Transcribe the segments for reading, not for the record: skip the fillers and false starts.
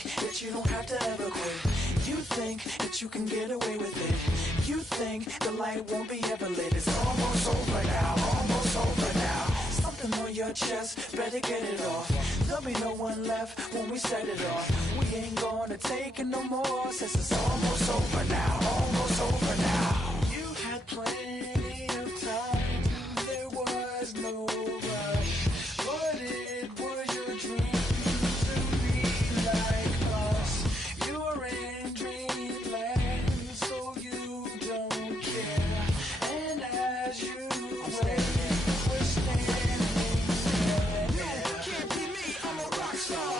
think that you don't have to ever quit. You think that you can get away with it. You think the light won't be ever lit. It's almost over now, almost over now. Something on your chest, better get it off. There'll be no one left when we set it off. We ain't gonna take it no more, since it's almost over now, almost over now. You had plenty of time, there was no rush, but it was your dream to be like us. You're in dreamland, so you don't care. And as you wait, we're standing there. You can't be me, I'm a rock star.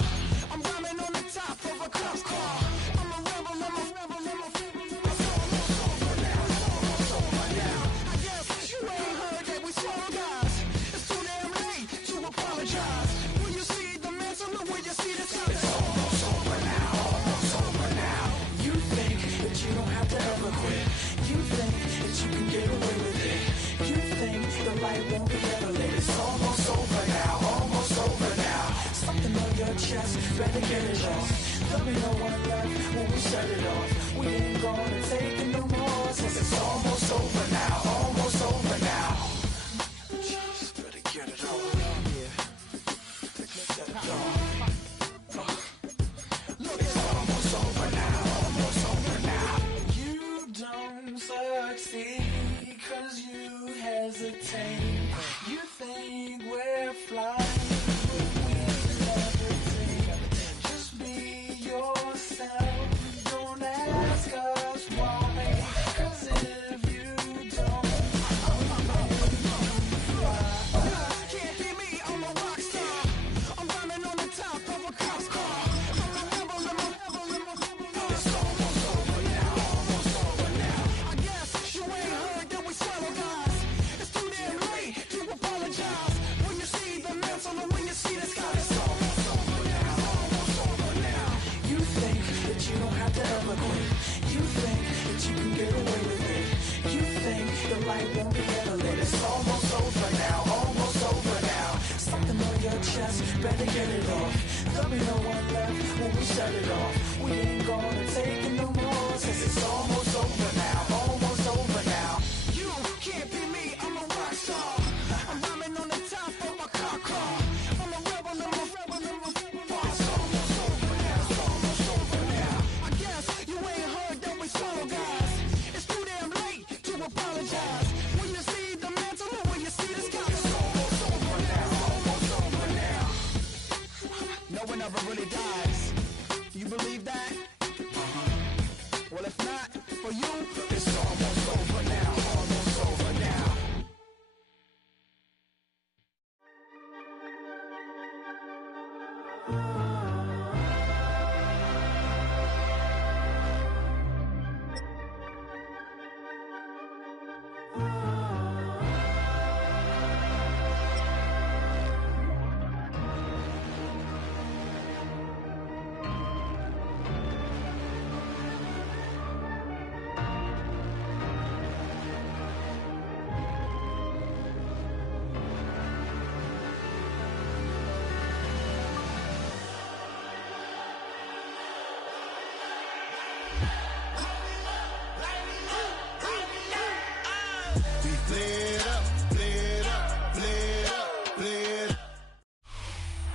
I'm rhyming on the top of a cop car. I'm a rebel, I'm a rebel, I'm a rebel. It's almost over now, it's almost over now. I guess you ain't heard that we slow guys. It's too damn late to apologize. When you see the mantle, look when you see the sun. It's almost over now, almost over now. You think that you don't have to ever quit. You think that you can get away with it. You think the light won't be ever lit. It's almost over now, almost over now. Something on your chest, better get it off. There'll be no one left when we set it off. We ain't gonna take it no more, since it's almost over now, almost over now. Just better get it off. Yeah. Set it off. Look, it's almost over now, almost over now. You don't succeed 'cause you hesitate. You think we're flying, but we levitate. Just be yourself, don't ask us why. 'Cause if you don't, can't be me, I'm a rock star. I'm rhyming on the top of a cop's car. I'm a rebel, I'm a rebel, I'm a rebel. It's almost over now, almost over now. I guess you ain't heard that we swallow guys. It's too damn late to apologize. When you see the mantle and when you see the sky, it's almost over now, almost over now. You think that you don't have to ever quit. You think that you can get away with it. You think the light won't be ever lit. It's almost over now, almost over now. Something on your chest, better get it off. There'll be no one left when we set it off. We ain't gonna take it no more, since it's almost over now, almost over now. You can't be me, I'm a rock star. I'm rhyming on the top of my car. I'm a rebel, I'm a rebel, I'm a rebel. It's almost over now, it's almost over now. I guess you ain't heard that we swallow guys. It's too damn late to apologize. When you see the mantle or when you see the sky, it's almost over now, almost over now. No one ever really dies. Do you believe that? Well, if not, for you, it's almost over now, almost over now.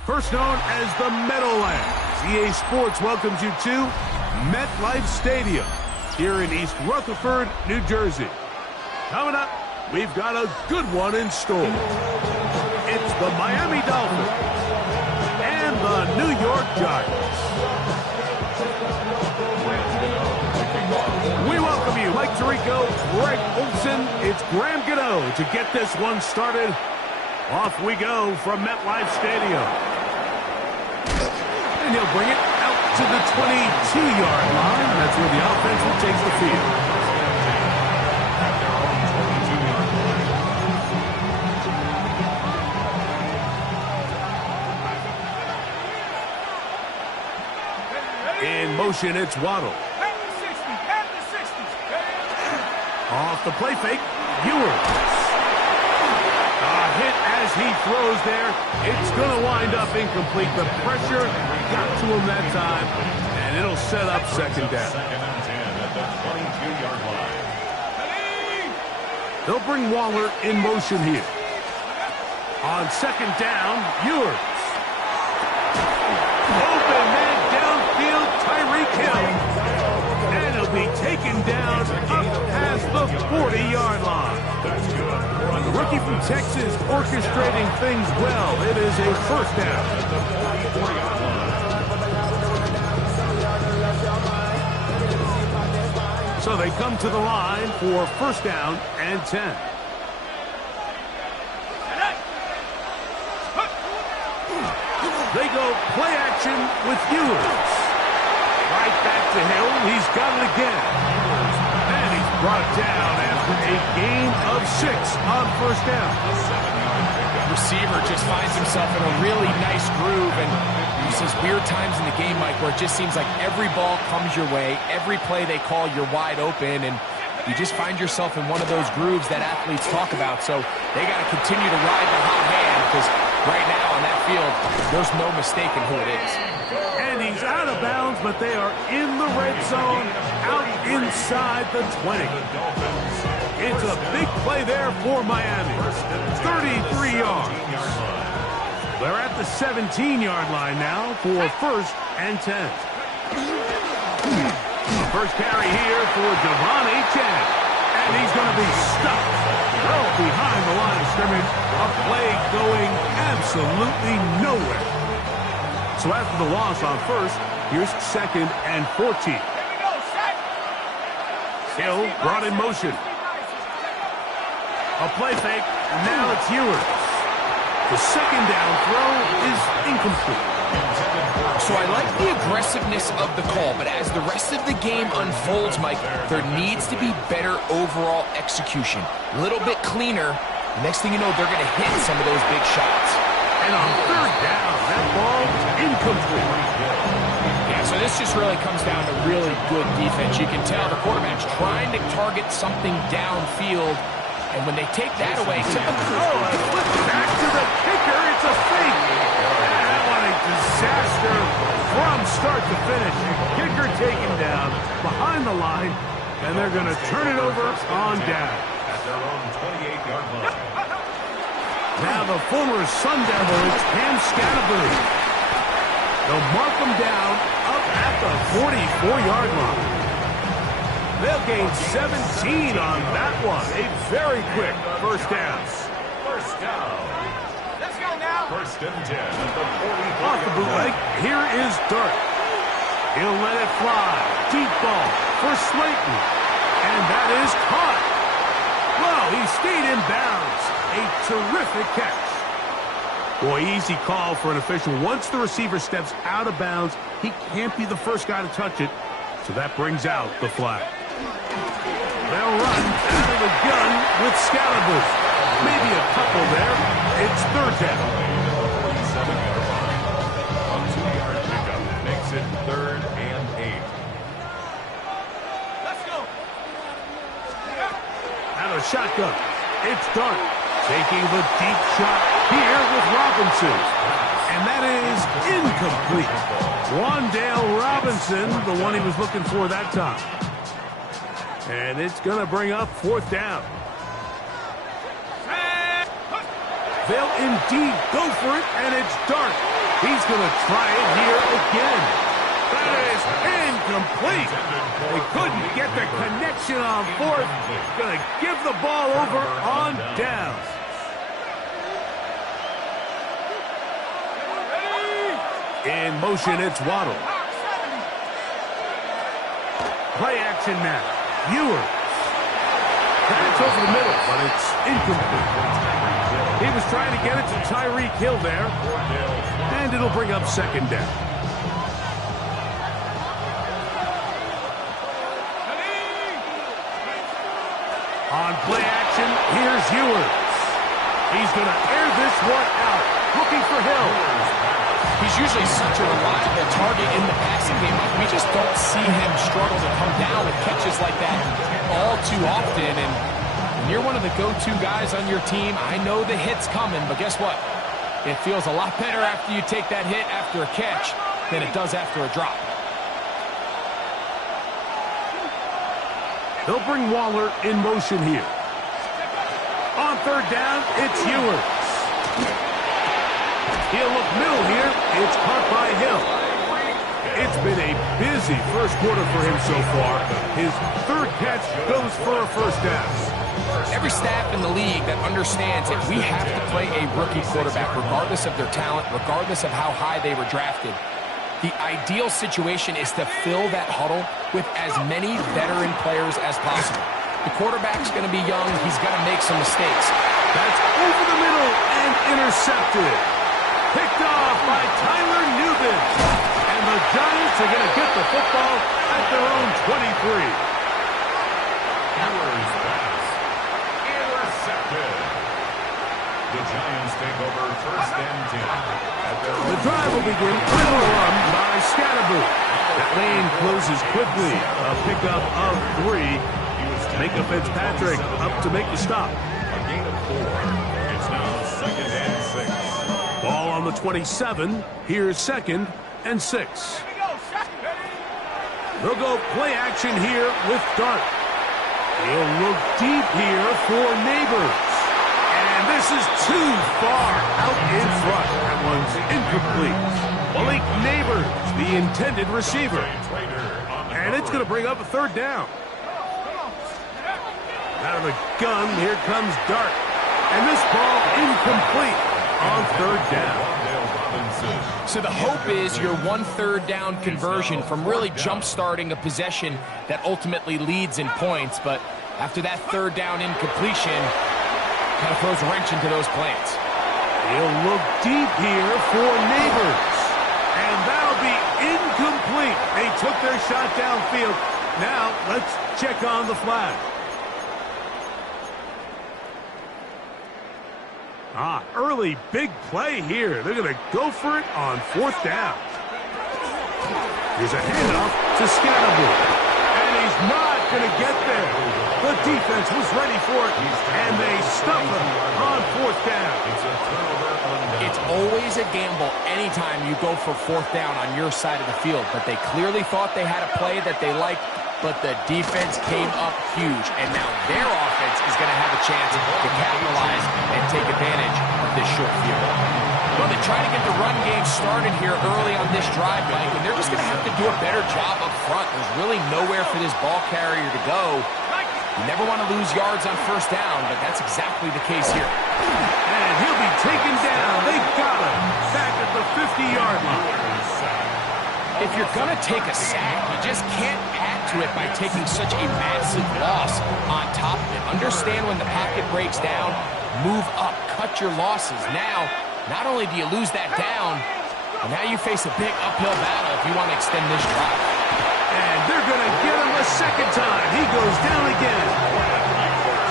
First known as the Meadowlands, EA Sports welcomes you to MetLife Stadium here in East Rutherford, New Jersey. Coming up, we've got a good one in store. It's the Miami Dolphins and the New York Giants. We welcome you, Mike Tirico, Greg Olson. It's Graham Gano to get this one started. Off we go from MetLife Stadium. And he'll bring it out to the 22-yard line. That's where the offense will take the field. In motion, it's Waddle. Off the play fake, Ewers. A hit as he throws there. It's going to wind up incomplete. The pressure got to him that time, and it'll set up second down. They'll bring Waller in motion here. On second down, Ewers. Open man downfield, Tyreek Hill. And he'll be taken down up past the 40-yard line. The rookie from Texas orchestrating things well. It is a first down. So they come to the line for first down and 10. They go play action with Ewers. Right back to Hill. He's got it again. And he's brought down after a gain of 6 on first down. Receiver just finds himself in a really nice groove, and there's these weird times in the game, Mike, where it just seems like every ball comes your way, every play they call, you're wide open, and you just find yourself in one of those grooves that athletes talk about. So they got to continue to ride the hot hand, because right now on that field, there's no mistaking who it is. And he's out of bounds, but they are in the red zone, out inside the 20. It's a big play there for Miami. 33 yards. They're at the 17-yard line now for first and 10. First carry here for Devon Achane. And he's going to be stuck well behind the line of scrimmage. A play going absolutely nowhere. So after the loss on first, here's second and 14. Hill brought in motion. A play fake. Now it's Ewers. The second down throw is incomplete. So I like the aggressiveness of the call, but as the rest of the game unfolds, Mike, there needs to be better overall execution. A little bit cleaner. Next thing you know, they're going to hit some of those big shots. And on third down, that ball incomplete. Yeah, so this just really comes down to really good defense. You can tell the quarterback's trying to target something downfield, and when they take that away, flip back to the kicker. It's a fake. That one a disaster from start to finish. Kicker taken down behind the line, and they're going to turn it over on down. At their own 28-yard line. Now the former Sun Devil is Cam Scatterbury. They'll mark him down up at the 44-yard line. They'll gain 17 on that one. A very quick first down. First down. Let's go now. First and 10 at the 44. Off the bootleg, here is Dart. He'll let it fly. Deep ball for Slayton. And that is caught. Well, he stayed in bounds. A terrific catch. Boy, easy call for an official. Once the receiver steps out of bounds, he can't be the first guy to touch it. So that brings out the flag. They'll run out of the gun with Scalaboo. Maybe a couple there. It's third down. 47-yard line. A 2-yard pickup makes it third and 8. Let's go. Out of shotgun. It's Dart taking the deep shot here with Robinson. And that is incomplete. Wandale Robinson, the one he was looking for that time. And it's going to bring up fourth down. They'll indeed go for it, and it's Dart. He's going to try it here again. That is incomplete. They couldn't get the connection on fourth. Going to give the ball over on down. In motion, it's Waddle. Play action now. Ewers. That's over the middle, but it's incomplete. He was trying to get it to Tyreek Hill there. And it'll bring up second down. On play action, here's Ewers. He's going to air this one out. Looking for Hill. He's usually such a reliable target in the passing game. We just don't see him struggle to come down with catches like that all too often. And when you're one of the go-to guys on your team, I know the hit's coming, but guess what? It feels a lot better after you take that hit after a catch. than it does after a drop. They'll bring Waller in motion here. On third down, it's Ewers. He'll look middle here. It's caught by Hill. It's been a busy first quarter for him so far. His third catch goes for a first down. Every staff in the league that understands that we have to play a rookie quarterback, regardless of their talent, regardless of how high they were drafted. The ideal situation is to fill that huddle with as many veteran players as possible. The quarterback's going to be young. He's going to make some mistakes. That's over the middle and intercepted. Picked off by Tyler Newman. And the Giants are going to get the football at their own 23. Ewers pass. Intercepted. The Giants take over first and 10. The drive will begin with a run by Scatterboo. That lane closes quickly. A pickup of 3. Minka Fitzpatrick up to make the stop. A gain of 4. It's now second and 6. Ball on the 27. Here's second and 6. They'll go play action here with Dart. He'll look deep here for Neighbors. And this is too far out in front. That one's incomplete. Malik Neighbors, the intended receiver. And it's going to bring up a third down. Out of the gun, here comes Dart. And this ball incomplete on third down. So the hope is your 1/3 down conversion from really jump-starting a possession that ultimately leads in points. But after that third down incompletion, kind of throws a wrench into those plans. He'll look deep here for Neighbors. And that'll be incomplete. They took their shot downfield. Now let's check on the flag. Early big play here. They're going to go for it on fourth down. Here's a handoff to Scatterboo. And he's not going to get there. The defense was ready for it, and they stuff him on fourth down. It's always a gamble anytime you go for fourth down on your side of the field, but they clearly thought they had a play that they liked, but the defense came up huge, and now their offense is going to have a chance to capitalize and take advantage of this short field. Well, they try to get the run game started here early on this drive, Mike, and they're just going to have to do a better job up front. There's really nowhere for this ball carrier to go. You never want to lose yards on first down, but that's exactly the case here. And he'll be taken down. They got him back at the 50-yard line. If you're going to take a sack, you just can't add to it by taking such a massive loss on top of it. Understand when the pocket breaks down, move up, cut your losses. Now, not only do you lose that down, but now you face a big uphill battle if you want to extend this drive. And they're going to get him a second time. He goes down again.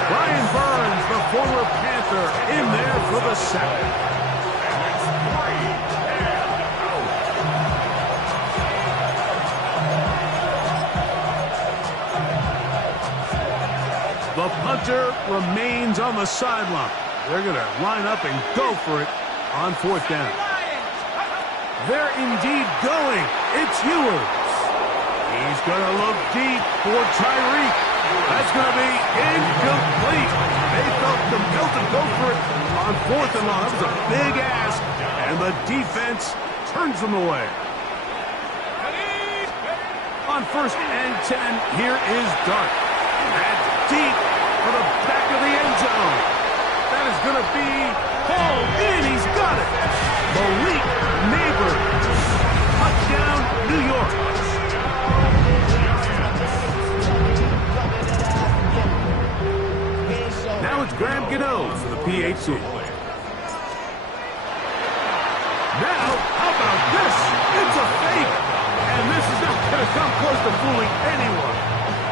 Brian Burns, the former Panther, in there for the sack. The punter remains on the sideline. They're going to line up and go for it on fourth down. They're indeed going. It's Ewers. He's going to look deep for Tyreek. That's going to be incomplete. They felt compelled to go for it on fourth and long. That was a big ask, and the defense turns them away. On first and 10, here is Dart. That's deep for the back of the end zone. That is going to be hauled in. He's got it. Malik Neighbors. Touchdown, New York. Now it's Graham Gano for the PHC. Now, how about this? It's a fake. And this is not going to come close to fooling anyone.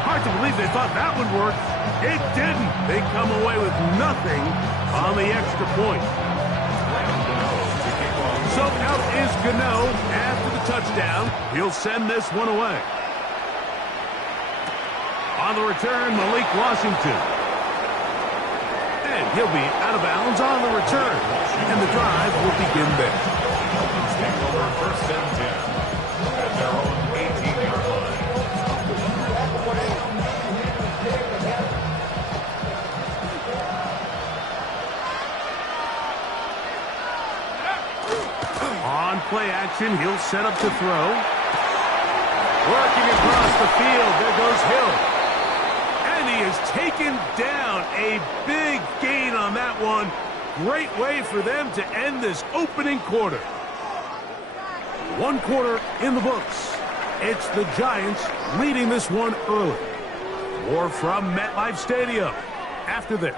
Hard to believe they thought that would work. It didn't. They come away with nothing on the extra point. So out is Gano after the touchdown. He'll send this one away. On the return, Malik Washington. And he'll be out of bounds on the return. And the drive will begin there. Take over first and 10. action. He'll set up to throw. Working across the field. There goes Hill. And he is taken down. A big gain on that one. Great way for them to end this opening quarter. One quarter in the books. It's the Giants leading this one early. More from MetLife Stadium after this.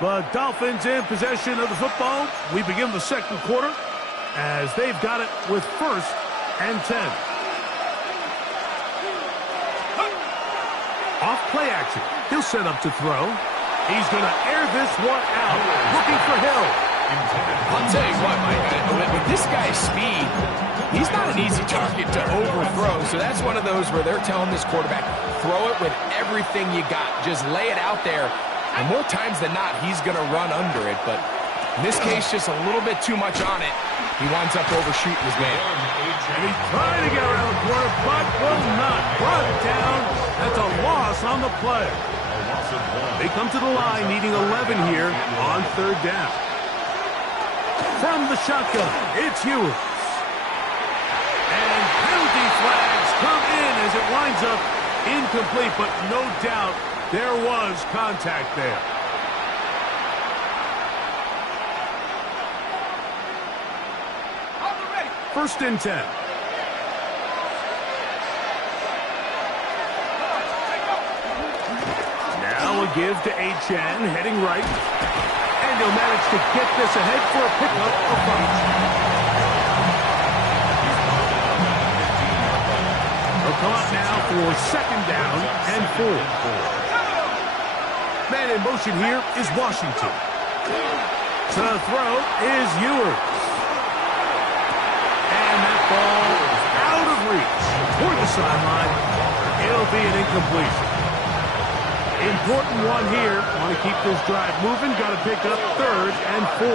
The Dolphins in possession of the football. We begin the second quarter as they've got it with 1st and 10. Off play action. He'll set up to throw. He's going to air this one out. Looking for Hill. I'll tell you what, Mike, with this guy's speed, he's not an easy target to overthrow. So that's one of those where they're telling this quarterback, throw it with everything you got. Just lay it out there. And more times than not, he's going to run under it. But in this case, just a little bit too much on it. He winds up overshooting his man. And he's trying to get around the corner, but will not. Brought down. That's a loss on the play. They come to the line needing 11 here on 3rd down. From the shotgun, it's Ewers. And penalty flags come in as it winds up incomplete, but no doubt there was contact there. First and 10. Now a give to Achane, heading right. And he'll manage to get this ahead for a pickup of 5. They'll come up now for 2nd down and 4. Man in motion here is Washington. To throw is Ewers. And that ball is out of reach toward the sideline. It'll be an incompletion. Important one here. Want to keep this drive moving. Got to pick up 3rd and 4.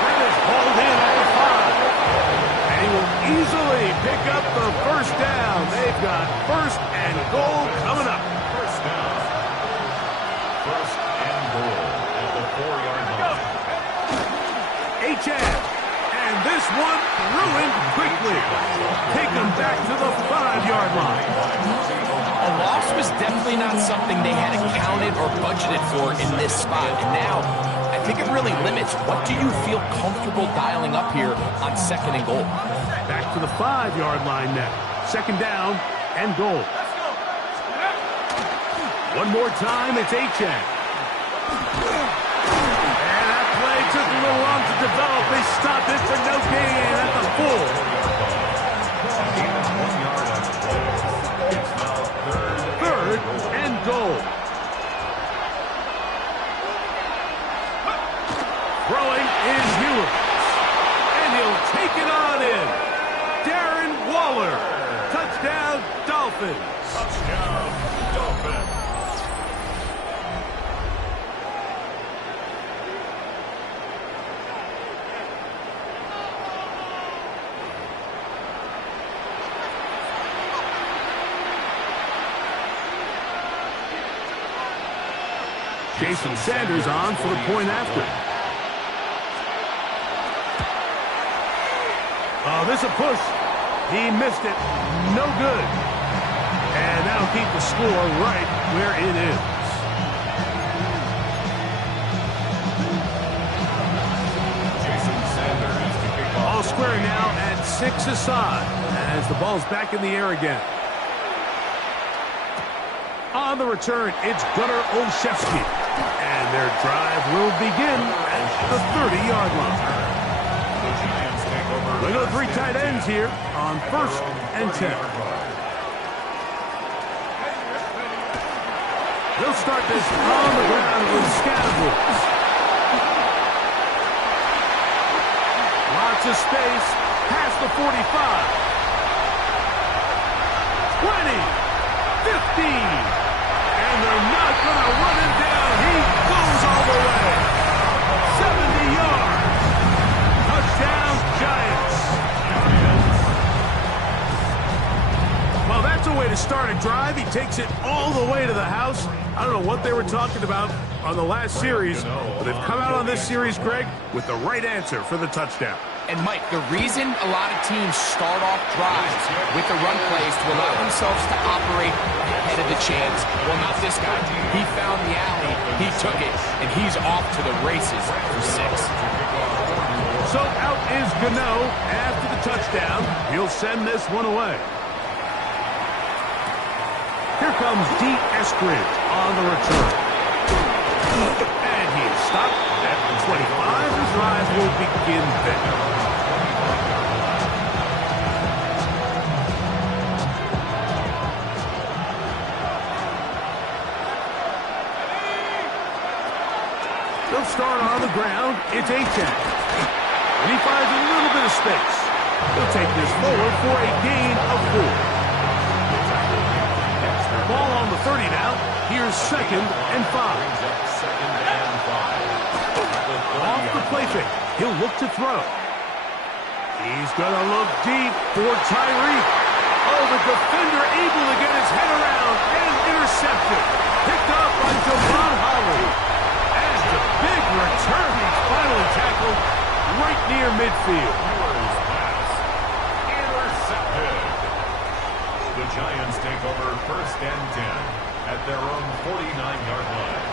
That is hauled in at the 5. And he will easily pick up the 1st down. They've got 1st and goal coming up. 1st down. 1st and goal at the 4-yard line. Achane. And this one ruined quickly. Take them back to the 5-yard line. A loss was definitely not something they had accounted or budgeted for in this spot. And now, I think it really limits. What do you feel comfortable dialing up here on 2nd and goal? Back to the 5-yard line now. 2nd down and goal. One more time, it's Achane. Took a little long to develop. They stopped it for no gain at the 4. 3rd and goal. Throwing is Ewers. And he'll take it on in. Darren Waller. Touchdown, Dolphins. Touchdown, Dolphins. Jason Sanders on for the point after. Oh, this is a push. He missed it. No good. And that'll keep the score right where it is. Jason Sanders to kick off. All square now at 6 aside as the ball's back in the air again. On the return, it's Gunnar Olszewski. And their drive will begin at the 30-yard line. We go 3 tight ends here on 1st and 10. They'll start this on the ground with Scatterbrains. Lots of space past the 45. 20. 15. And they're not going to run him down. He goes all the way. 70 yards. Touchdown, Giants. Well, that's a way to start a drive. He takes it all the way to the house. I don't know what they were talking about. on the last series, but they've come out on this series, Greg, with the right answer for the touchdown. And, Mike, the reason a lot of teams start off drives with the run plays to allow themselves to operate ahead of the chance. Well, not this guy. He found the alley, he took it, and he's off to the races for 6. So out is Gano after the touchdown. He'll send this one away. Here comes D. Eskridge on the return. And he is stopped at the 25. The drive will begin then. They'll start on the ground. It's A-Tech. And he finds a little bit of space. He'll take this forward for a gain of 4. Ball on the 30 now. Here's 2nd and 5. Off the play fake. He'll look to throw. He's going to look deep for Tyreek. Oh, the defender able to get his head around and intercepted. Picked up by Javon Holly. And the big return. He's finally tackled right near midfield. The Giants take over 1st and 10 at their own 49-yard line.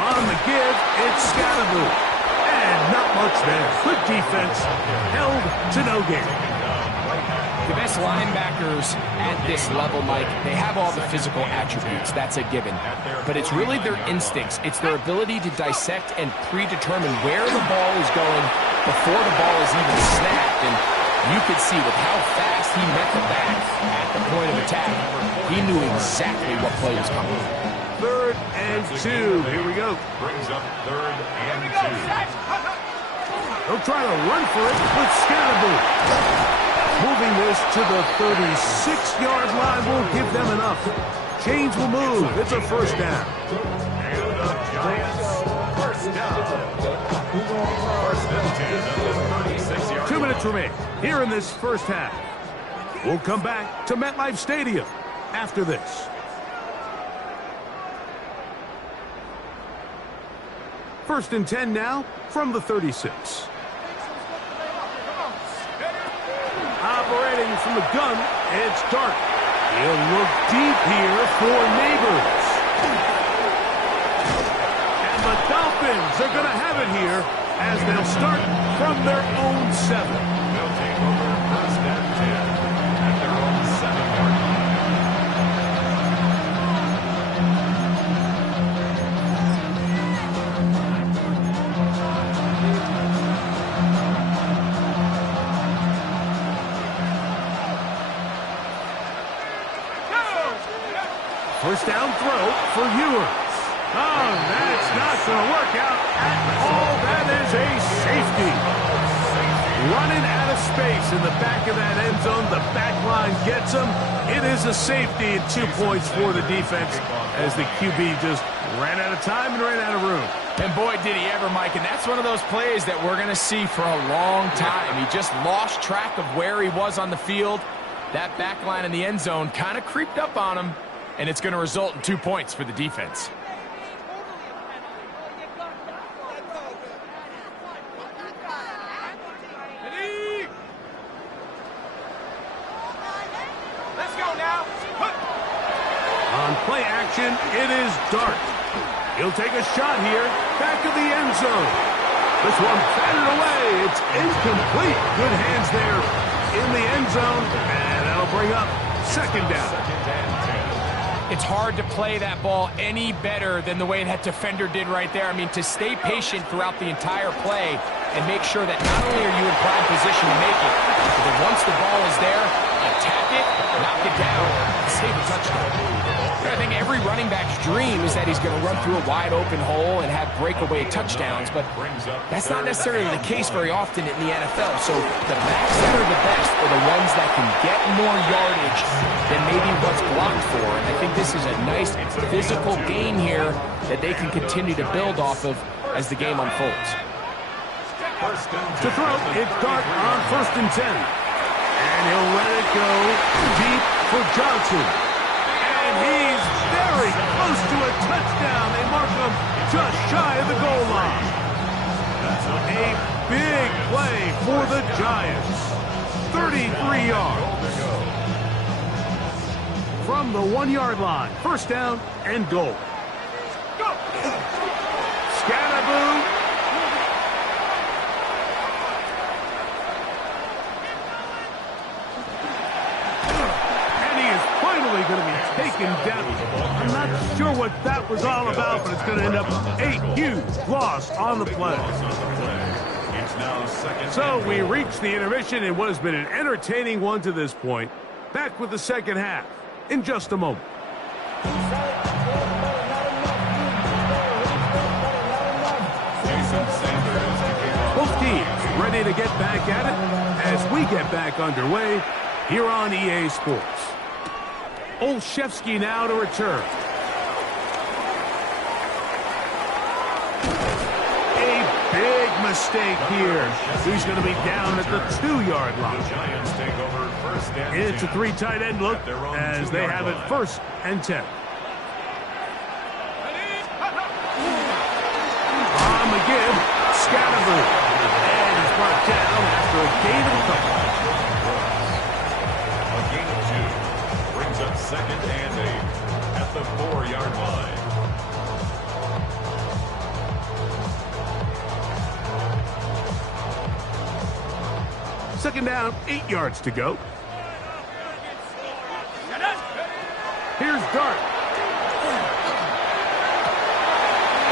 On the give, it's Scatterbo. And not much there. Good defense. Held to no gain. The best linebackers at this level, Mike, they have all the physical attributes. That's a given. But it's really their instincts. It's their ability to dissect and predetermine where the ball is going before the ball is even snapped. And you could see with how fast he met the back at the point of attack, he knew exactly what play was coming. 3rd and 2. Here we go. Brings up 3rd and 2. He'll try to run for it with Scatterbo. Moving this to the 36-yard line will give them enough. Chains will move. It's a 1st down. And the Giants, 1st down. 1st and 10 at the 36-yard 2 minutes remain here in this 1st half. We'll come back to MetLife Stadium after this. First and 10 now from the 36. Operating from the gun, it's Dart. He'll look deep here for Neighbors. And the Dolphins are going to have it here as they'll start from their own 7. They'll take over 1st and 10 at their own 7-yard line. First down throw for Ewers. Oh, that's not going to work out at all. That is a safety. Running out of space in the back of that end zone. The back line gets him. It is a safety and 2 points for the defense as the QB just ran out of time and ran out of room. And boy, did he ever, Mike. And that's one of those plays that we're going to see for a long time. He just lost track of where he was on the field. That back line in the end zone kind of creeped up on him. And it's going to result in 2 points for the defense. Let's go now. On play action, it is Dart. He'll take a shot here, back of the end zone. This one batted away. It's incomplete. Good hands there in the end zone. And that'll bring up 2nd down. It's hard to play that ball any better than the way that defender did right there. I mean, to stay patient throughout the entire play and make sure that not only are you in prime position to make it, but then once the ball is there, attack it, knock it down, save a touchdown. I think every running back's dream is that he's going to run through a wide open hole and have breakaway touchdowns, but that's not necessarily the case very often in the NFL. So the backs that are the best are the ones that can get more yardage than maybe what's blocked for. And I think this is a nice physical gain here that they can continue to build off of as the game unfolds. To throw, it's Dart on 1st and 10. And he'll let it go deep for Johnson. And he's very close close to a touchdown. They mark him just shy of the goal line. A big play for the Giants. 33 yards. From the 1-yard line, first down and goal. Scatterboo. And he is finally going to be taken down. I'm not sure what that was all about, but it's going to end up a huge loss on the play. So we reach the intermission in what has been an entertaining one to this point. Back with the second half in just a moment. Both teams ready to get back at it as we get back underway here on EA Sports. Olszewski now to return. A big mistake here. He's going to be down at the 2-yard line. It's a 3 tight end look as they have it first and 10. On McGinn, Scatterboo. And he's brought down after a gain of a couple. A gain of 2 brings up second and 8 at the 4-yard line. Second down, 8 yards to go. Here's Dart.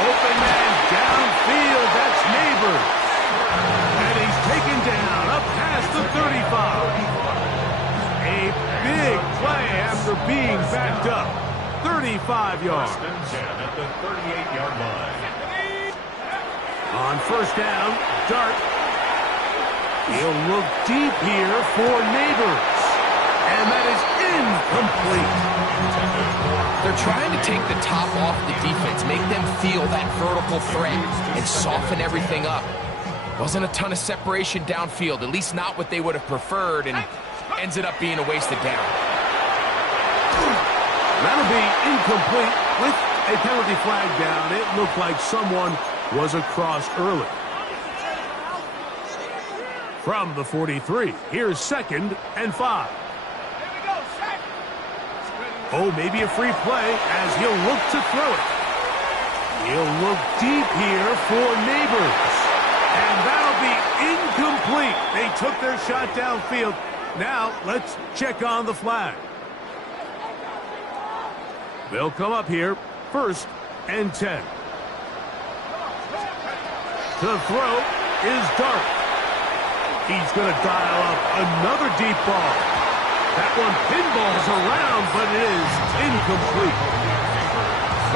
Open man downfield. That's Neighbors. And he's taken down up past the 35. A big play after being backed up. 35 yards. At the 38-yard line. On first down, Dart. He'll look deep here for Neighbors. And that is incomplete. They're trying to take the top off the defense, make them feel that vertical threat, and soften everything up. Wasn't a ton of separation downfield, at least not what they would have preferred, and ends it up being a wasted down. That'll be incomplete with a penalty flag down. It looked like someone was across early. From the 43, here's second and 5. Oh, maybe a free play as he'll look to throw it. He'll look deep here for Neighbors. And that'll be incomplete. They took their shot downfield. Now, let's check on the flag. They'll come up here, first and 10. To throw is Dart. He's going to dial up another deep ball. That one pinballs around, but it is incomplete.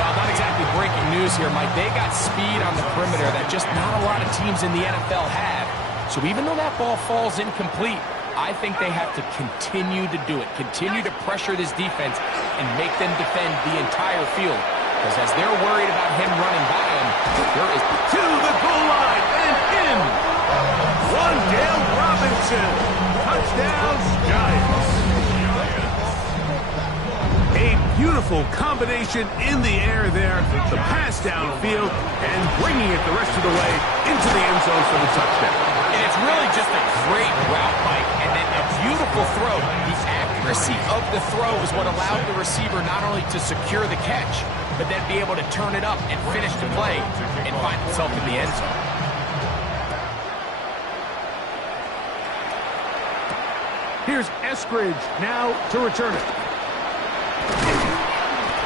Well, not exactly breaking news here, Mike. They got speed on the perimeter that just not a lot of teams in the NFL have. So even though that ball falls incomplete, I think they have to continue to do it. Continue to pressure this defense and make them defend the entire field. Because as they're worried about him running by them, there is to the goal line and in. Wandale Robinson. Touchdown, Giants. A beautiful combination in the air there. The pass downfield and bringing it the rest of the way into the end zone for the touchdown. And it's really just a great route, Mike, and then a beautiful throw. The accuracy of the throw is what allowed the receiver not only to secure the catch, but then be able to turn it up and finish the play and find himself in the end zone. Here's Eskridge now to return it.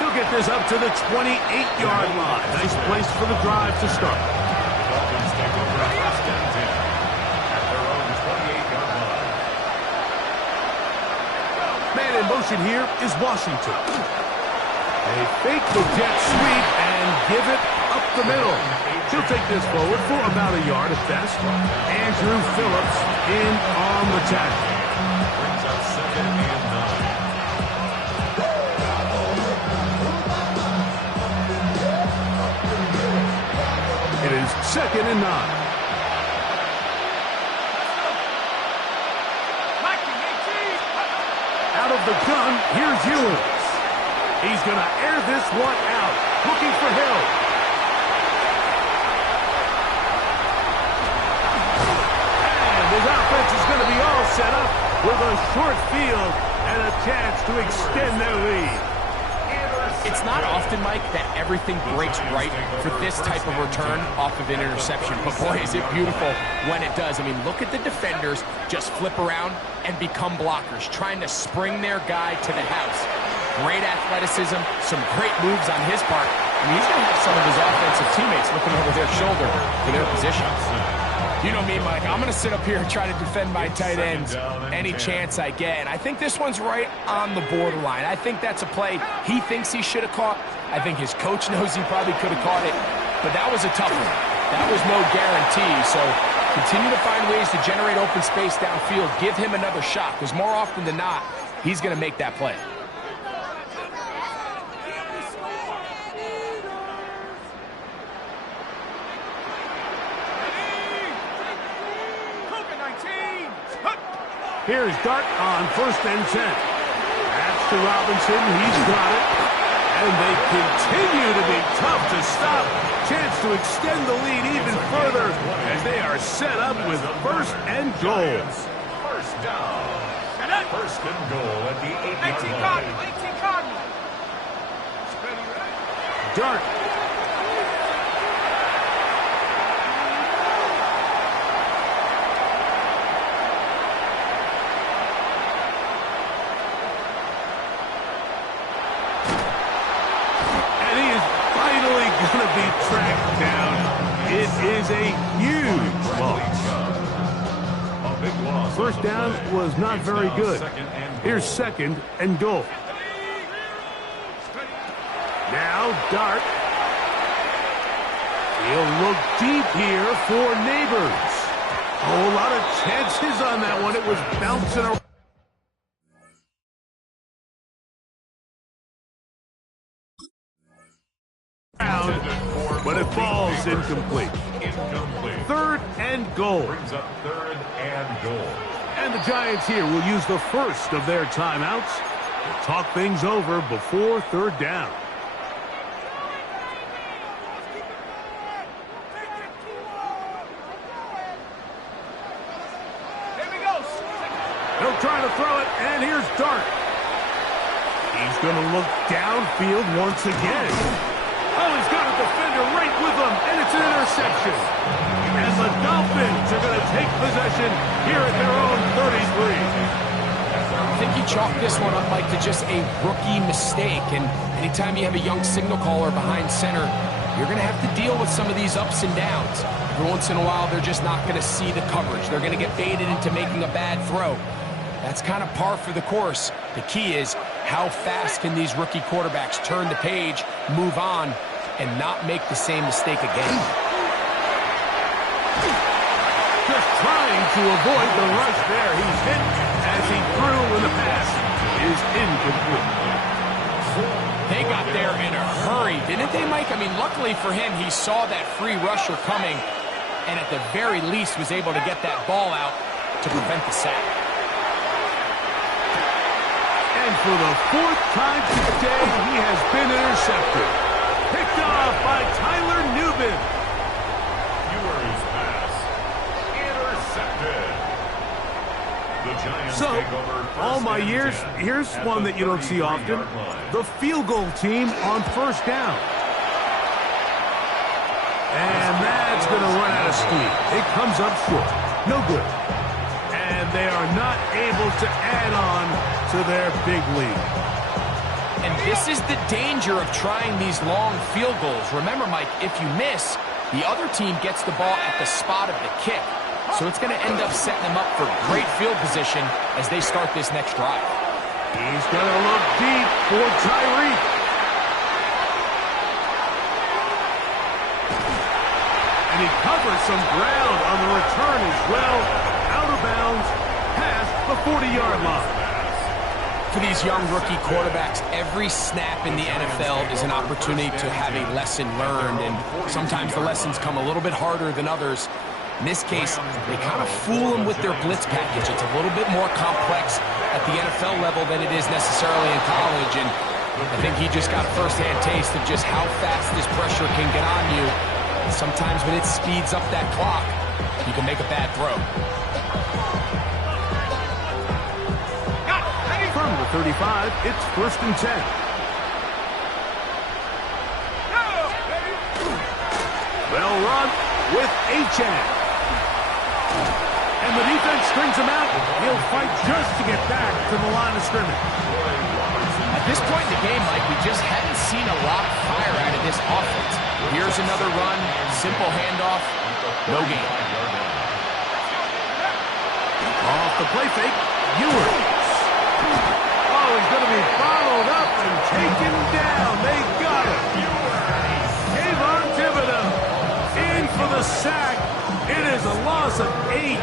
He'll get this up to the 28-yard line. Nice place for the drive to start. Man in motion here is Washington. They fake the jet sweep and give it up the middle. He'll take this forward for about a yard at best. Andrew Phillips in on the tackle. Brings up second and 9. It is second and 9. Out of the gun, here's Ewers. He's going to air this one out, looking for Hill. And his offense is going to be all set up with a short field and a chance to extend their lead. It's not often, Mike, that everything breaks right for this type of return off of an interception. But boy, is it beautiful when it does. I mean, look at the defenders just flip around and become blockers, trying to spring their guy to the house. Great athleticism, some great moves on his part. I mean, he's going to have some of his offensive teammates looking over their shoulder for their positions. You know me, Mike. I'm going to sit up here and try to defend my tight ends any chance I get. And I think this one's right on the borderline. I think that's a play he thinks he should have caught. I think his coach knows he probably could have caught it. But that was a tough one. That was no guarantee. So continue to find ways to generate open space downfield. Give him another shot, because more often than not, he's going to make that play. Here's Dart on 1st and 10. That's to Robinson. He's got it. And they continue to be tough to stop. Chance to extend the lead even further as they are set up with 1st and goal. First down. 1st and goal at the 8-yard line. 18 Cardinal. Dart. Going to be tracked down. It is a huge loss. First down was not very good. Here's 2nd and goal. Now Dart. He'll look deep here for Neighbors. A whole lot of chances on that one. It was bouncing around. But it falls incomplete. 3rd and goal. Brings up 3rd and goal. And the Giants here will use the first of their timeouts to talk things over before 3rd down. Here we go. They'll try to throw it, and here's Dart. He's going to look downfield once again. Oh, he's got a defender right with him, and it's an interception. And the Dolphins are going to take possession here at their own 33. I think he chalked this one up, Mike, to just a rookie mistake. And anytime you have a young signal caller behind center, you're going to have to deal with some of these ups and downs. Every once in a while, they're just not going to see the coverage. They're going to get baited into making a bad throw. That's kind of par for the course. The key is, how fast can these rookie quarterbacks turn the page, move on, and not make the same mistake again? Just trying to avoid the rush there. He's hit as he threw when the pass is incomplete. They got there in a hurry, didn't they, Mike? I mean, luckily for him, he saw that free rusher coming, and at the very least was able to get that ball out to prevent the sack. And for the 4th time today, he has been intercepted. Picked off by Tyler Newman. Ewers pass. Intercepted. The Giants So, take over all my 1st and years, 10 here's at one the that you don't see often. 33-yard line. The field goal team on 1st down. And that's going to run out of steam. It comes up short. No good. And they are not able to add on to their big lead. And this is the danger of trying these long field goals. Remember, Mike, if you miss, the other team gets the ball at the spot of the kick. So it's going to end up setting them up for great field position as they start this next drive. He's going to look deep for Tyreek. And he covers some ground on the return as well. Out of bounds, past the 40-yard line. For these young rookie quarterbacks, every snap in the NFL is an opportunity to have a lesson learned, and sometimes the lessons come a little bit harder than others. In this case, they kind of fool them with their blitz package. It's a little bit more complex at the NFL level than it is necessarily in college, and I think he just got a first-hand taste of just how fast this pressure can get on you. Sometimes when it speeds up that clock, you can make a bad throw. From the 35, it's 1st and 10. Well run with Achane. And the defense strings him out. He'll fight just to get back to the line of scrimmage. At this point in the game, Mike, we just haven't seen a lot of fire out of this offense. Here's another run, simple handoff, no gain. Off the play fake, Ewers. Oh, he's going to be followed up and taken down. They got him. Kayvon Thibodeau in for the sack. It is a loss of 8.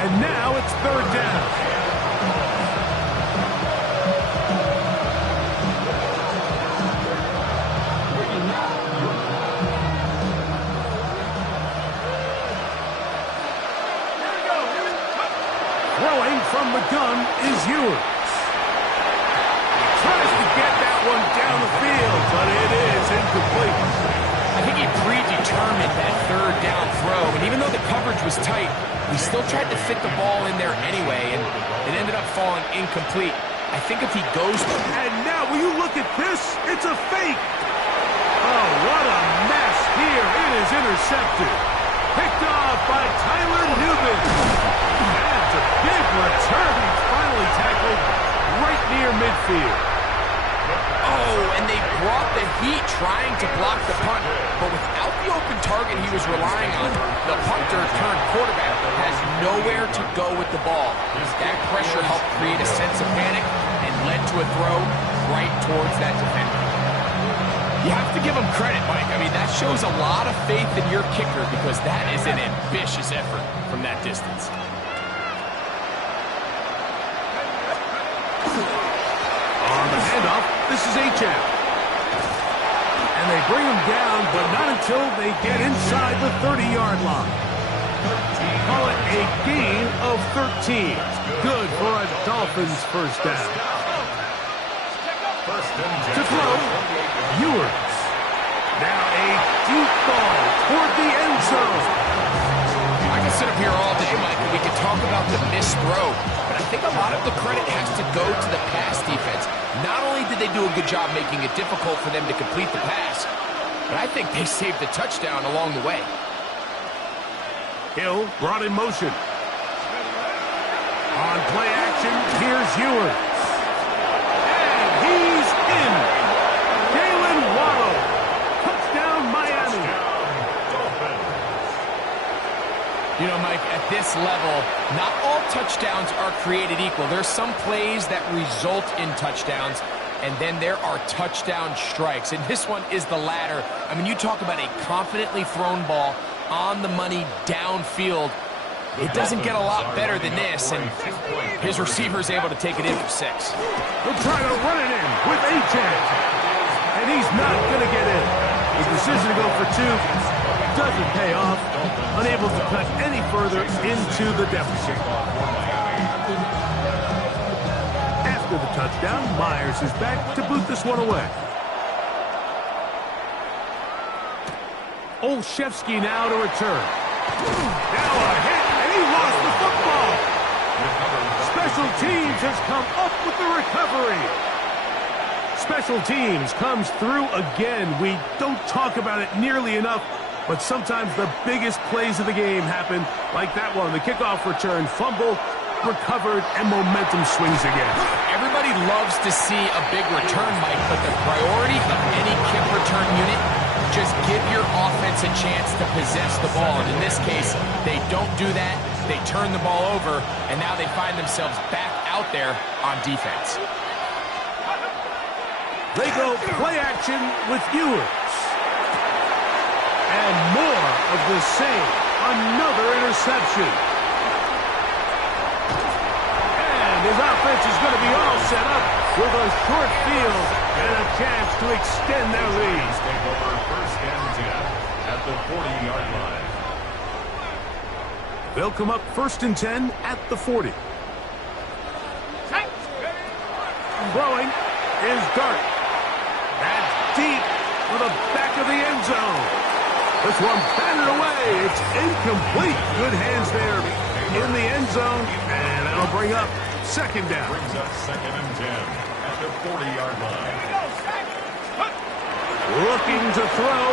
And now it's 3rd down. Throwing from the gun is Ewers. Tries to get that one down the field, but it is incomplete. I think he predetermined that 3rd down throw, and even though the coverage was tight, he still tried to fit the ball in there anyway, and it ended up falling incomplete. I think if he goes... And now, will you look at this? It's a fake. Oh, what a mess here. It is intercepted. Picked off by Tyler Newman. That's a big return. He's finally tackled right near midfield. Oh, and they brought the heat trying to block the punt, but without the open target he was relying on, the punter turned quarterback has nowhere to go with the ball. That pressure helped create a sense of panic and led to a throw right towards that defender. You have to give him credit, Mike. I mean, that shows a lot of faith in your kicker because that is an ambitious effort from that distance. On the handoff, this is Achane. And they bring him down, but not until they get inside the 30-yard line. Call it a gain of 13. Good for a Dolphins first down. To throw, Ewers. Now a deep ball toward the end zone. I can sit up here all day, Mike, and we can talk about the missed throw, but I think a lot of the credit has to go to the pass defense. Not only did they do a good job making it difficult for them to complete the pass, but I think they saved the touchdown along the way. Hill brought in motion. On play action, here's Ewers. And he's in. Jalen Waddle. Touchdown, Miami. You know, Mike, at this level, not all touchdowns are created equal. There's some plays that result in touchdowns, and then there are touchdown strikes. And this one is the latter. I mean, you talk about a confidently thrown ball on the money downfield. It doesn't get a lot better than this, and his receiver is able to take it in for 6. He'll try to run it in with Achane. And he's not going to get in. The decision to go for 2 doesn't pay off. Unable to cut any further into the deficit. After the touchdown, Myers is back to boot this one away. Olszewski now to return. Now a hit, and he lost the football. Special teams has come up with the recovery. Special teams comes through again. We don't talk about it nearly enough, but sometimes the biggest plays of the game happen, like that one. The kickoff return, fumble, recovered, and momentum swings again. Everybody loves to see a big return, Mike, but the priority of any kick return unit, just give your offense a chance to possess the ball. And in this case, they don't do that. They turn the ball over, and now they find themselves back out there on defense. They go play action with Ewers. And more of the same. Another interception. And his offense is going to be all set up with a short field and a chance to extend their lead. Take over 1st and 10 at the 40-yard line. They'll come up 1st and 10 at the 40. Throwing is Dart. the back of the end zone. This one batted away. It's incomplete. Good hands there in the end zone, and that'll bring up second down. Brings up 2nd and 10 at the 40-yard line. Looking to throw.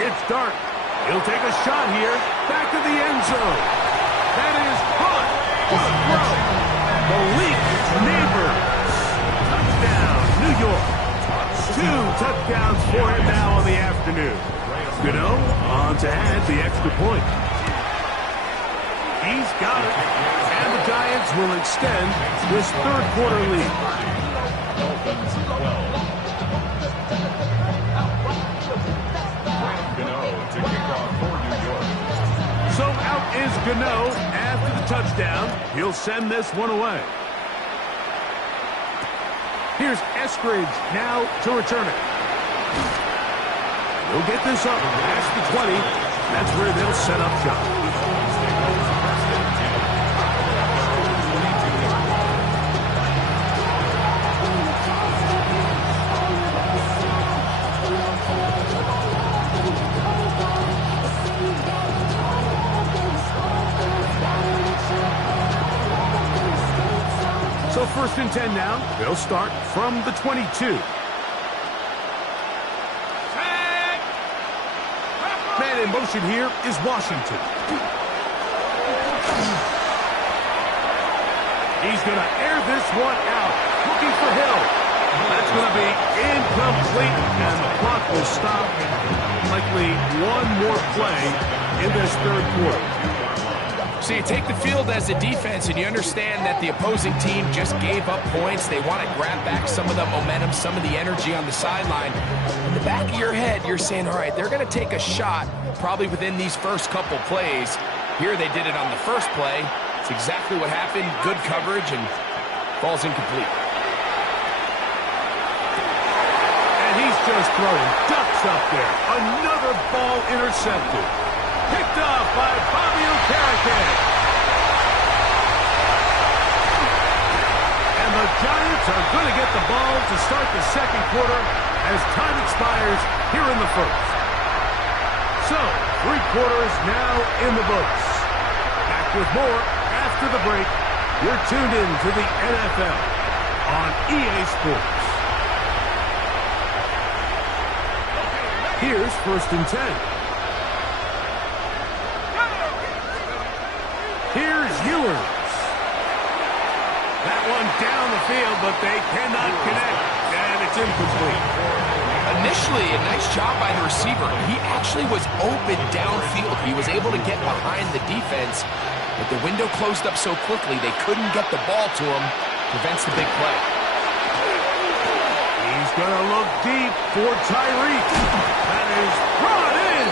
It's Dart. He'll take a shot here. Back of the end zone. That is caught. What a throw. The Leaf neighbors. Touchdown, New York. 2 touchdowns for him now on the afternoon. Gano on to add the extra point. He's got it. And the Giants will extend this third quarter lead. So out is Gano after the touchdown. He'll send this one away. Here's Eskridge now to return it. He'll get this up past the 20. That's where they'll set up shop. So 1st and 10 now. They'll start from the 22. Man in motion here is Washington. He's going to air this one out. Looking for Hill. That's going to be incomplete, and the clock will stop. Likely one more play in this third quarter. So you take the field as a defense, and you understand that the opposing team just gave up points. They want to grab back some of the momentum, some of the energy on the sideline. In the back of your head, you're saying, all right, they're going to take a shot probably within these first couple plays. Here they did it on the first play. It's exactly what happened. Good coverage, and ball's incomplete. And he's just throwing ducks up there. Another ball intercepted. Picked off by Bobby Okereke. And the Giants are going to get the ball to start the second quarter as time expires here in the first. So, 3 quarters now in the books. Back with more after the break. You're tuned in to the NFL on EA Sports. Here's 1st and 10. Here's Ewers. That one down the field, but they cannot connect, and it's incomplete. Initially, a nice job by the receiver. He actually was open downfield. He was able to get behind the defense, but the window closed up so quickly they couldn't get the ball to him. Prevents the big play. He's going to look deep for Tyreek. That is brought in.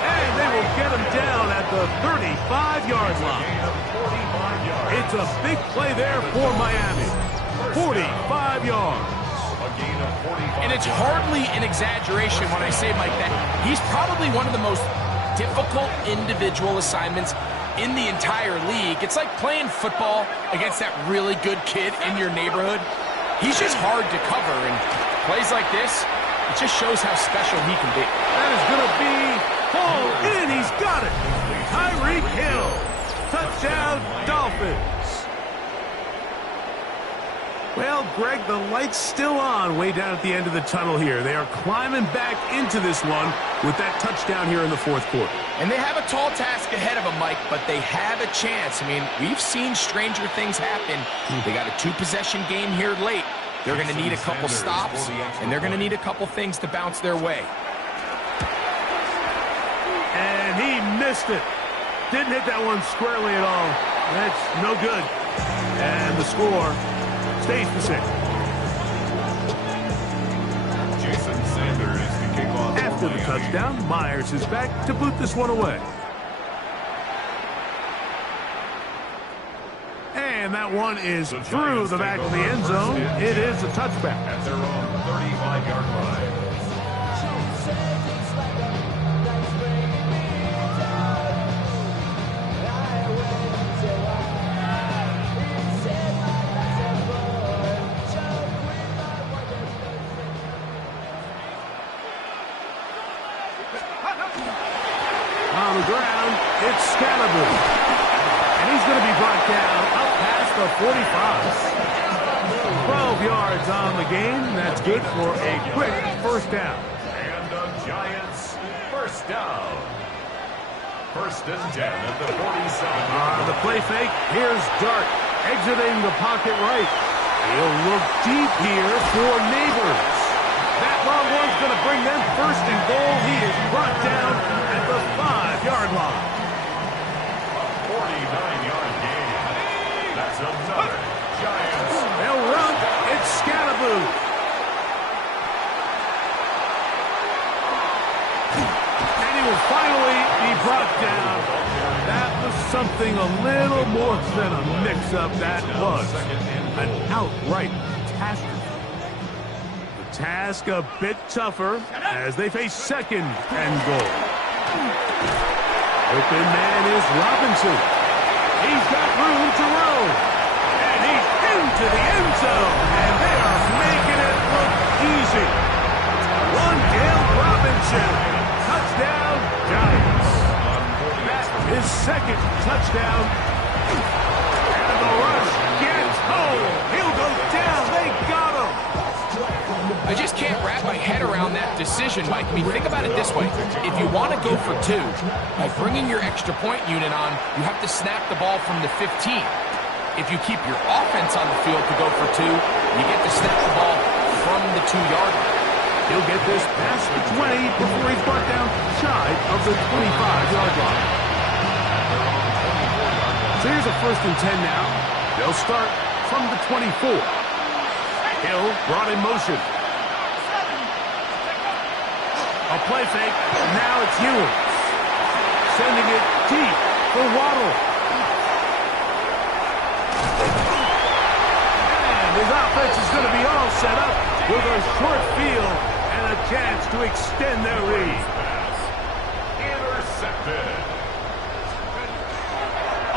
And they will get him down at the 35-yard line. It's a big play there for Miami. 45 yards. And it's hardly an exaggeration when I say, Mike, that he's probably one of the most difficult individual assignments in the entire league. It's like playing football against that really good kid in your neighborhood. He's just hard to cover, and plays like this, it just shows how special he can be. That is going to be pulled in. He's got it. Tyreek Hill. Touchdown, Dolphins. Well, Greg, the light's still on way down at the end of the tunnel here. They are climbing back into this one with that touchdown here in the fourth quarter. And they have a tall task ahead of them, Mike, but they have a chance. I mean, we've seen stranger things happen. They got a 2-possession game here late. They're going to need a couple stops, and they're going to need a couple things to bounce their way. And he missed it. Didn't hit that one squarely at all. That's no good. And the score stays the same. Jason Sanders to kick off. After the touchdown, Myers is back to boot this one away. And that one is through the back of the end zone. It is a touchback. At their own 35-yard line. On the ground, it's Scalaboo. And he's going to be brought down up past the 45. 12 yards on the game. That's good for a quick first down. And the Giants first down. First and 10 at the 47. On the play fake, here's Dart exiting the pocket right. He'll look deep here for Neighbors. That long one's going to bring them first and goal. He is brought down at the 5-yard line. A 49-yard gain. That's another Giants. They'll run. It's Scalaboo. And he will finally be brought down. That was something a little more than a mix-up. That was an outright catastrophe. The task a bit tougher as they face second and goal. Open man is Robinson. He's got room to roll. And he's into the end zone. And they are making it look easy. Dale Robinson. Touchdown, Giants. His second touchdown. And the rush gets home. He'll go down. They got him. I just can't wrap my head around that decision, Mike. I mean, think about it this way. If you want to go for two, by bringing your extra point unit on, you have to snap the ball from the 15. If you keep your offense on the field to go for two, you get to snap the ball from the 2-yard line. He'll get this past the 20 before he's brought down shy of the 25-yard line. So here's a first and 10 now. They'll start from the 24. Hill brought in motion. A play fake. Now it's Ewing. Sending it deep for Waddle. And his offense is going to be all set up with a short field and a chance to extend their lead. Intercepted.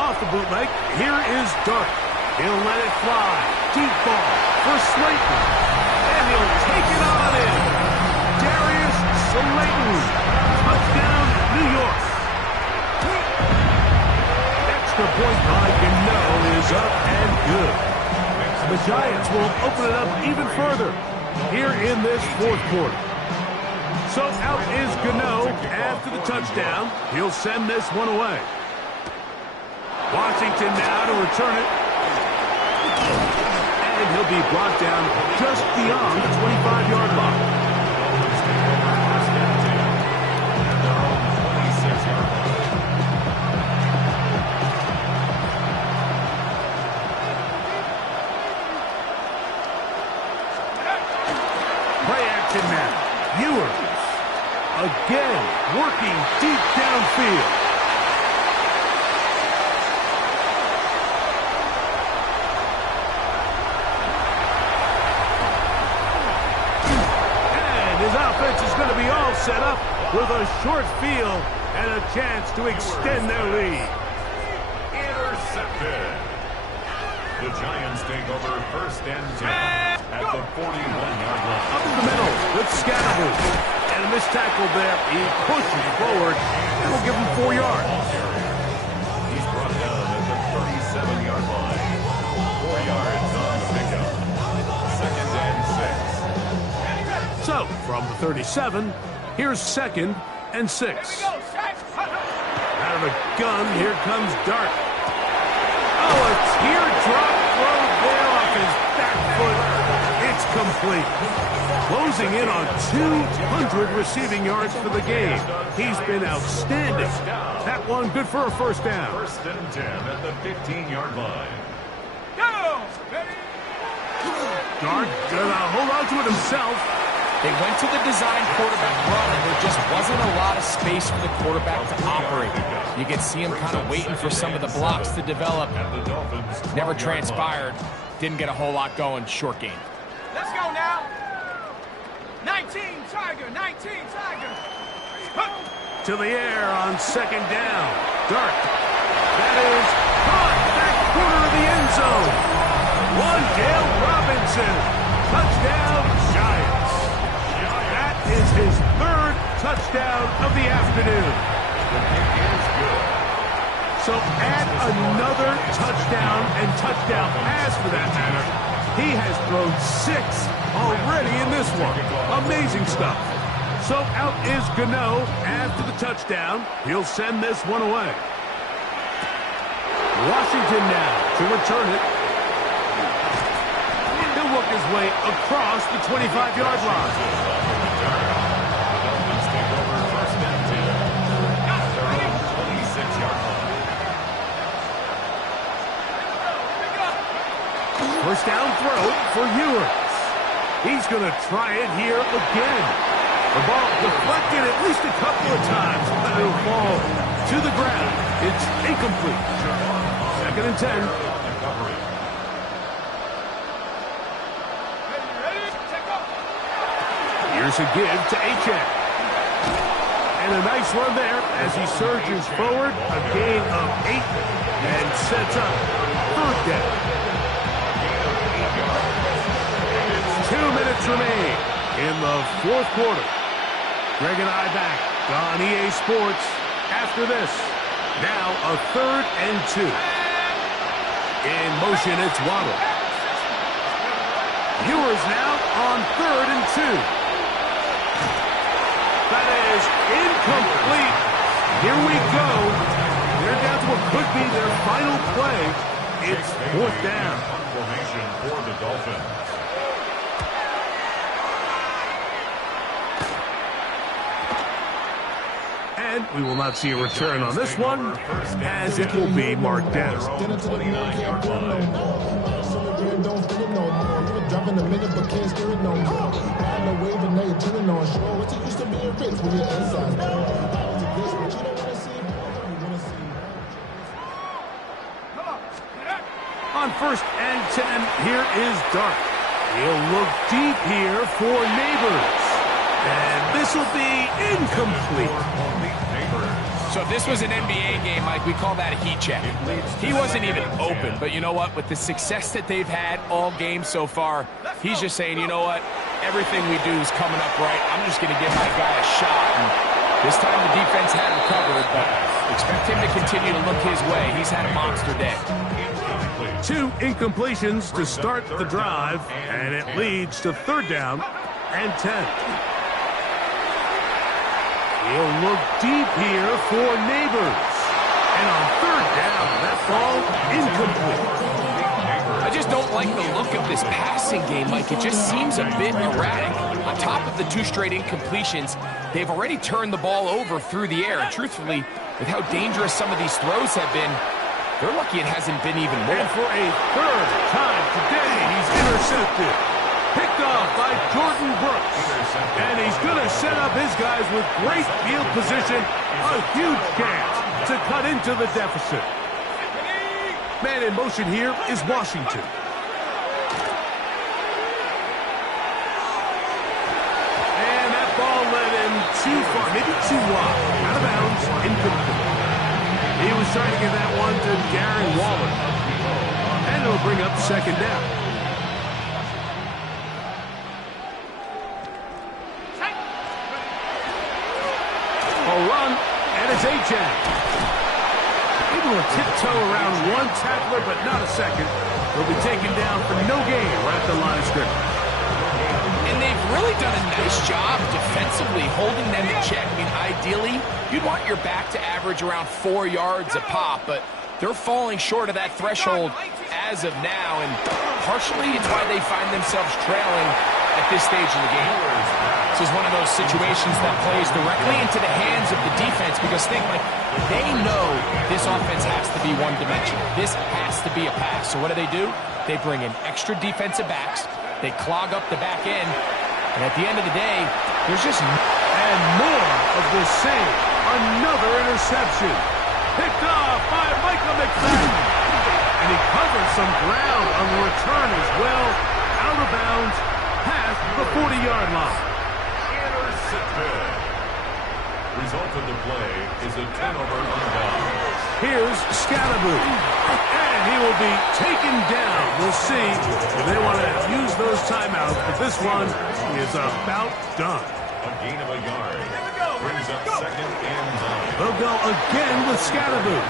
Off the bootleg, here is Dart. He'll let it fly. Deep ball for Slayton. And he'll take it on in. Darius Slayton. Touchdown, New York. Extra point by Gano is up and good. The Giants will open it up even further here in this fourth quarter. So out is Gano after the touchdown. He'll send this one away. Washington now to return it. And he'll be brought down just beyond the 25-yard line. Play action now. Ewers again working deep downfield. Is going to be all set up with a short field and a chance to extend their lead. Intercepted. The Giants take over first and 10 at the 41-yard line. Up in the middle with Scalaboo. And a missed tackle there. He pushes forward. And will give him 4 yards. He's brought down at the 37-yard line. 4 yards on the pickup. Second and 6. So, from the 37, here's second and 6. Out of the gun, here comes Dart. Oh, a teardrop throw there off his back foot. It's complete. Closing in on 200 receiving yards for the game. He's been outstanding. That one good for a first down. First and 10 at the 15-yard line. Dart gonna hold on to it himself. They went to the design quarterback run, and there just wasn't a lot of space for the quarterback to operate. You could see him kind of waiting for some of the blocks to develop. Never transpired. Didn't get a whole lot going. Short game. Let's go now. 19 Tiger, 19 Tiger. To the air on second down. Dart. That is caught back corner of the end zone. Dale Robinson. Touchdown, Giants. That is his third touchdown of the afternoon. So add another touchdown and touchdown pass for that matter. He has thrown 6 already in this one. Amazing stuff. So out is Gano after the touchdown. He'll send this one away. Washington now to return it. He'll work his way across the 25-yard line. Dolphins take over first and 10. Their own 26-yard line. First down throw for Ewers. He's going to try it here again. The ball deflected at least a couple of times, but it'll fall to the ground. It's incomplete. Second and 10. Here's a give to Achane. And a nice run there as he surges forward. A gain of 8 and sets up third down. 2 minutes remain in the fourth quarter. Greg and I back on EA Sports after this. Now a third and 2. In motion, it's Waddle. Ewers now on third and 2. That is incomplete. Here we go. They're down to what could be their final play. It's fourth down. Formation for the Dolphins. And we will not see a return on this one, as it will be marked down. 29-yard line. Dropping a minute, but can't steer it no more. Riding a wave and now you're chilling on shore. What you used to be a rich when you're inside. On first and 10, here is Dart. He'll look deep here for Neighbors. And this will be incomplete. So if this was an NBA game, Mike, we call that a heat check. He wasn't even open, but you know what? With the success that they've had all game so far, he's just saying, you know what? Everything we do is coming up right. I'm just going to give my guy a shot. And this time the defense had him covered, but expect him to continue to look his way. He's had a monster day. 2 incompletions to start the drive, and it leads to third down and 10. He'll look deep here for Neighbors. And on third down, that ball incomplete. I just don't like the look of this passing game, Mike. It just seems a bit erratic. On top of the 2 straight incompletions, they've already turned the ball over through the air. And truthfully, with how dangerous some of these throws have been, they're lucky it hasn't been even more. And for a third time today, he's intercepted. Picked off by Jordan Brooks. And he's going to set up his guys with great field position. A huge chance to cut into the deficit. Man in motion here is Washington. And that ball led him too far, maybe too wide. Out of bounds, incomplete. He was trying to get that one to Darren Waller. And it'll bring up second down. A run, and it's Achane. Able to tiptoe around one tackler, but not a second. He'll be taken down for no gain right at the line of scrimmage. And they've really done a nice job defensively holding them in check. I mean, ideally, you'd want your back to average around 4 yards a pop, but they're falling short of that threshold as of now, and partially it's why they find themselves trailing at this stage of the game. This is one of those situations that plays directly into the hands of the defense, because think, like, they know this offense has to be one-dimensional. This has to be a pass. So what do? They bring in extra defensive backs. They clog up the back end. And at the end of the day, there's just... And more of the same. Another interception. Picked off by Michael McFadden. And he covers some ground on the return as well. Out of bounds, past the 40-yard line. Result of the play is a turnover on down. Here's Scalaboo. And he will be taken down. We'll see if they want to use those timeouts, but this one is about done. A gain of a yard. Brings up second and 9. They'll go again with Scalaboo.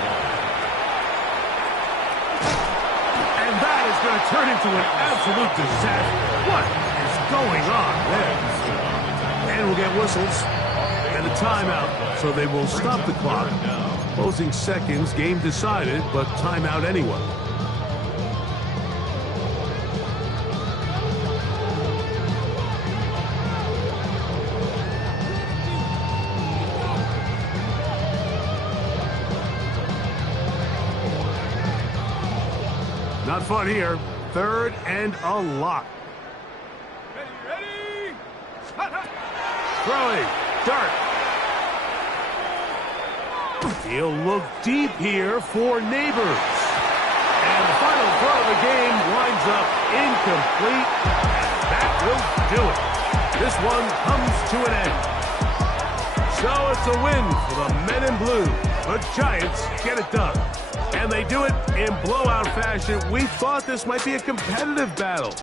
That is going to turn into an absolute disaster. What is going on there? And we'll get whistles and a timeout, so they will stop the clock. Closing seconds, game decided, but timeout anyway. Not fun here. Third and a lot. Ready? Throwing. Dart. He'll look deep here for Neighbors. And the final throw of the game winds up incomplete. And that will do it. This one comes to an end. So it's a win for the Men in Blue. The Giants get it done. And they do it in blowout fashion. We thought this might be a competitive battle.